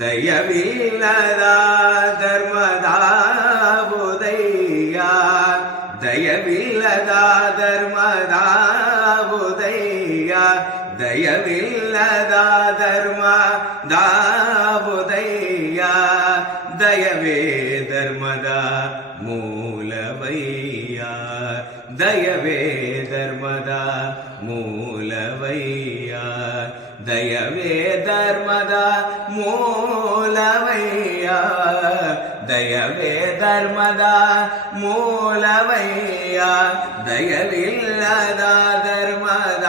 ದಯವಿಲ್ಲದ ಧರ್ಮದ ಉದಯ, ದಯವಿಲ್ಲದ ಧರ್ಮದ ಉದಯ, ದಯವಿಲ್ಲದ ಧರ್ಮದ ಉದಯ, ದಯವೇ ಧರ್ಮದ ಮೂಲವಯ್ಯ, ದಯವೇ ಧರ್ಮದ ಮೂಲವಯ್ಯ, ದಯವೇ ಧರ್ಮದ ಮೂಲವಯ್ಯ, ದಯವೇ ಧರ್ಮದ ಮೂಲವಯ್ಯ, ದಯವಿಲ್ಲದ ಧರ್ಮದ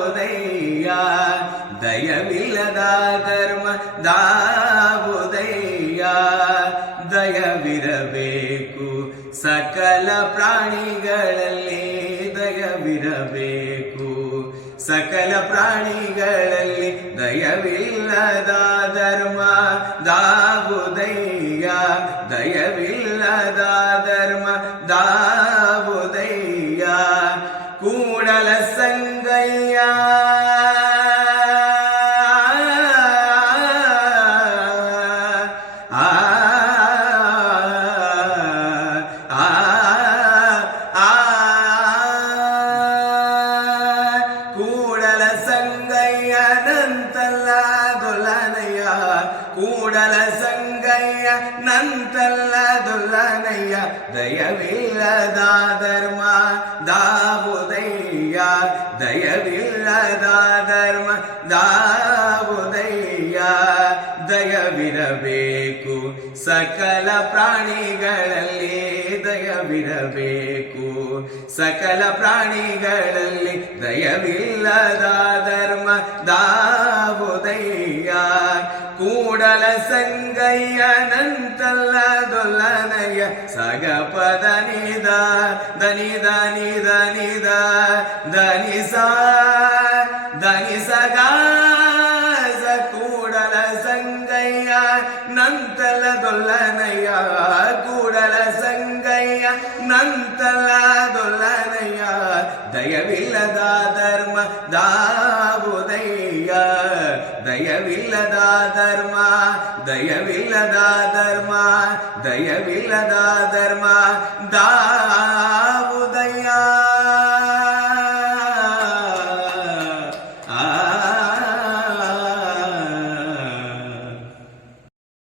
ಉದಯ, ದಯವಿಲ್ಲದ ಧರ್ಮದ ಉದಯ, ದಯವಿರಬೇಕು ಸಕಲ ಪ್ರಾಣಿಗಳಲ್ಲಿ, ದಯವಿರಬೇಕು ಸಕಲ ಪ್ರಾಣಿಗಳಲ್ಲಿ, ದಯವಿಲ್ಲದ ಧರ್ಮದ ಉದಯ, ದಯವಿಲ್ಲದ ಧರ್ಮದ ಉದಯ, ಕೂಡಲ ಸಂಗಯ್ಯ ನಂತಲ್ಲ ದೊಲ್ಲನಯ್ಯ, ಕೂಡಲ ಸಂಗಯ್ಯ ನಂತಲ್ಲ ದೊಲ್ಲನಯ್ಯ, ದಯವಿಲ್ಲದ ಧರ್ಮದ ಉದಯ, ದಯವಿಲ್ಲದ ಧರ್ಮದ ಉದಯ, ದಯವಿರಬೇಕು ಸಕಲ ಪ್ರಾಣಿಗಳಲ್ಲಿ, ದಯವಿರಬೇಕು ಸಕಲ ಪ್ರಾಣಿಗಳಲ್ಲಿ, ದಯವಿಲ್ಲದ ಧರ್ಮದ ಉದಯ, ಕೂಡಲ ಸಂಗಯ್ಯ ನಂತಲ್ಲ ದೊಲ್ಲನಯ್ಯ, ಸಗಪದ ನಿದ ದನಿ ದನಿ ದನಿ ದ ದನಿ ಸ ದನಿ ಸಗ ಕೂಡಲ ಸಂಗಯ್ಯ ನಂತಲ ದೊಲ್ಲನಯ್ಯ, ಕೂಡಲ ಸಂಗಯ್ಯ ನಂತಲ ದೊಲ್ಲನಯ್ಯ, ದಯವಿಲ್ಲದ ಧರ್ಮದ ಉದಯ, ದಯವಿಲ್ಲದ ಧರ್ಮ, ದಯವಿಲ್ಲದ ಧರ್ಮ, ದಯವಿಲ್ಲದ ಧರ್ಮ